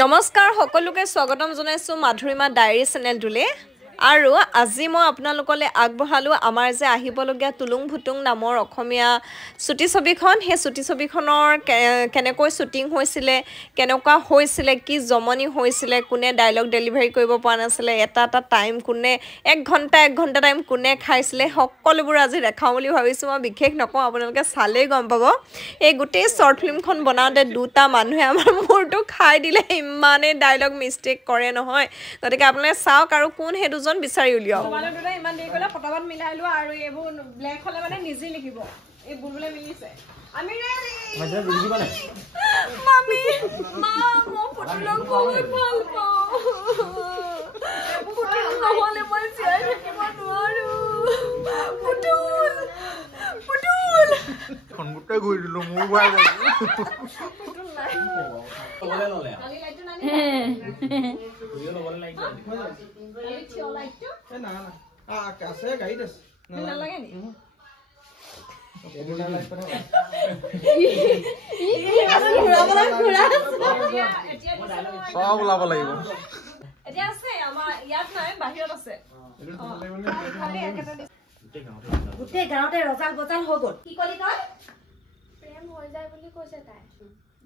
নমস্কাৰ সকলোকে স্বাগতম জনাইছো মাধুৰীমা ডায়েৰী চেনেলটোলে আৰু আজি মই আপোনালোকলৈ আগবঢ়ালো আমাৰ যে আহিবলগীয়া তুলুং ভুতুং নামৰ অসমীয়া ছুটি ছবিখন সেই ছুটি ছবিখনৰ কেনেকৈ শ্বুটিং হৈছিলে কেনেকুৱা হৈছিলে কি জমনি হৈছিলে কোনে ডায়লগ ডেলিভাৰী কৰিব পৰা নাছিলে এটা টাইম কোনে 1 ঘণ্টা টাইম কোনে খাইছিলে সকলোবোৰ আজি দেখাও বুলি ভাবিছো মই বিশেষ নকওঁ আপোনালোকে চালে গম পাব এই গোটেই শৰ্ট ফিল্মখন বনাওতে দুটা মানুহে আমাৰ মূৰটো খাই দিলে ইমানে ডায়লগ মিস্টেক কৰে নহয় গতিকে আপোনালোকে চাওক আৰু কোন হেতু বিচাৰি উলিয়াও তোমালোক দুটা ইমান দেৰি কলে ফটাফট মিলাইলো আৰু এইবোৰ ব্ল্যাক হলে মানে নিজে লিখিব এই বুলবুলে মিলিছে আমি ৰেডি মজা বুলবুল বনে মামি মা মো ফুটলক বহুত ভাল পাও ফুটল নহলে মই চিয়াই থাকিব নোৱাৰো ফুটল খনগুটে গৈ দিলো মোৰ বাই ফুটল নাই বলে নলে কালি লাইট নানি ভিডিও নবলে লাইট কালি থিও লাইট এ না না আছে গাড়ীত আছে না লাগে নি এদিনা লাইট পারে সব ওলাব লাগিব এতিয়া আছে আমাৰ ইয়াত নাই বাহিৰত আছে খালি একেটা গোটে গাওঁতে ৰজাল বজাল হৈ গ'ল কি কলি তই প্ৰেম হৈ যায় বুলি কৈছে তাই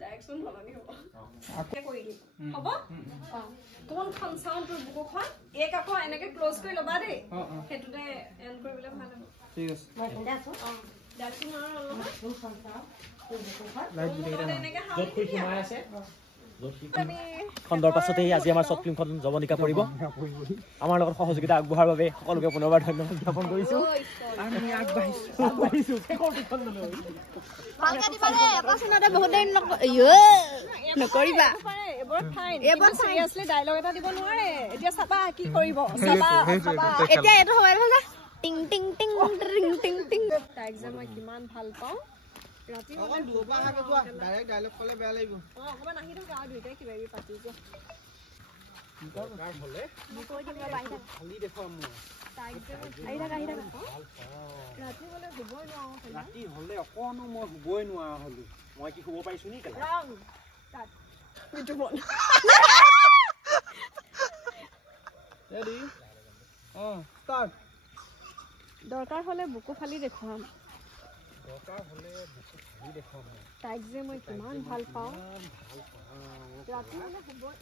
ডাইৰেকচন হলনি হ'ব কে কৰিলি হ'ব কোনখন সাউন্ডৰ বুকুখন এক আকৌ এনেকে ক্লোজ কৰি লবা দেই হেতুতে এন্ড কৰিবলৈ ভাল হ'ব ঠিক আছে মই এনে আছো ডাইৰেকচন আৰু অলপ তোৰ সংসাৰ তোৰ বুকুখন লাইট দিলে এনেকে য'ত খুই সোমাই আছে আমি খণ্ডৰ পাছতে আজি আমাৰ শৰ্ট ফিল্মখন জৱনিকা পৰিব আমাৰ লগত সহযোগিতা আগবঢ়াৰ বাবে সকলোকে পুনৰবাৰ ধন্যবাদ জ্ঞাপন কৰিছো আমি আগবাঢ়িছো ভালকে দিবা দে এটা চিনতে বহুত দেৰি নকৰিবা এবাৰ ফাইন এবাৰ সিৰিয়াসলি ডায়লগ এটা দিব নোৱাৰে এতিয়া চাবা কি কৰিব চাবা এতিয়া এটো হয় ভালে টিং টিং টিং টিং টিং টিং তাইক যে মই কিমান ভাল পাওঁ ৰাতি অকল দুবা হাকে যোৱা ডাইৰেক্ট ডায়লগ কলে বেয়া লাগিব অকমান আহি থাকা আৰু দুইটাই কিবা কিবি পাতি যোৱা দৰকাৰ হলে খালি দেখুৱা মোৰ তাইক যে আহি থাকা ৰাতি হলে শুবই নোৱাৰো ৰাতি হলে অকনো মই শুবই নোৱাৰা হলো মই কি শুব পাৰিছো নি কেলা ৰং কাট মিটু বল ৰেডি ষ্টাৰ্ট দৰকাৰ হলে বুকু ফালি দেখুৱাম দৰকাৰ হলে বুকু খালি দেখুৱা মই তাইক যে মই কিমান ভাল পাওঁ ৰাতি হলে শুবই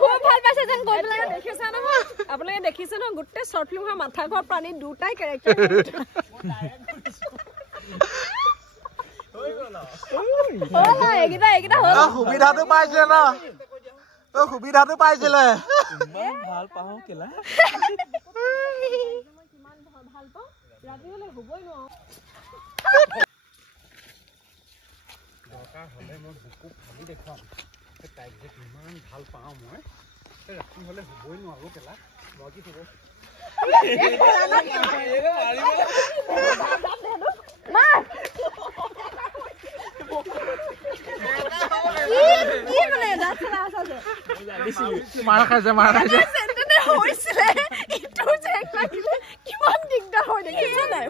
খুব ভাল পাইছে যেন কৈ পেলাই দেখিছা নহয় আপোনালোকে দেখিছে ন গোটেই শৰ্ট ফিল্মৰ মাথা ঘৰ প্ৰাণী দুটাই কেৰেক্টাৰ এইকেইটা হ'ল সুবিধাটো পাইছিলে না সুবিধাটো পাইছিলে ভাল পাওঁ কেলা মই কিমান ভাল পাওঁ ৰাতি হলে শুবই নোৱাৰো দৰকাৰ হলে মই বুকু খালি দেখুৱাম তাইক যে কিমান ভাল পাওঁ মই ৰাতি হলে শুবই নোৱাৰো কেলা মই কি শুব মাৰ খাইছে হৈছিলে ইটো যে লাগিলে কিমান দিগদাৰ হয় দেখিছা নাই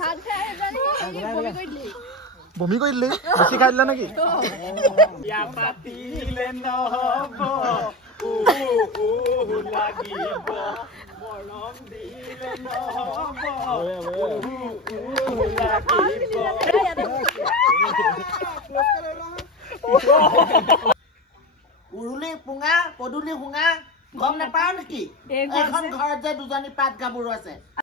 ভাত খাই বমি কৰি দিলি বেছি খাই দিলা নেকি বিয়া পাতিলে নহব লাগিব মৰম দিলে নহব উৰুলি পুঙা পদুলি শুঙা গম নাপাও নেকি এখন ঘৰত যে দুজনী পাত গাভৰু আছে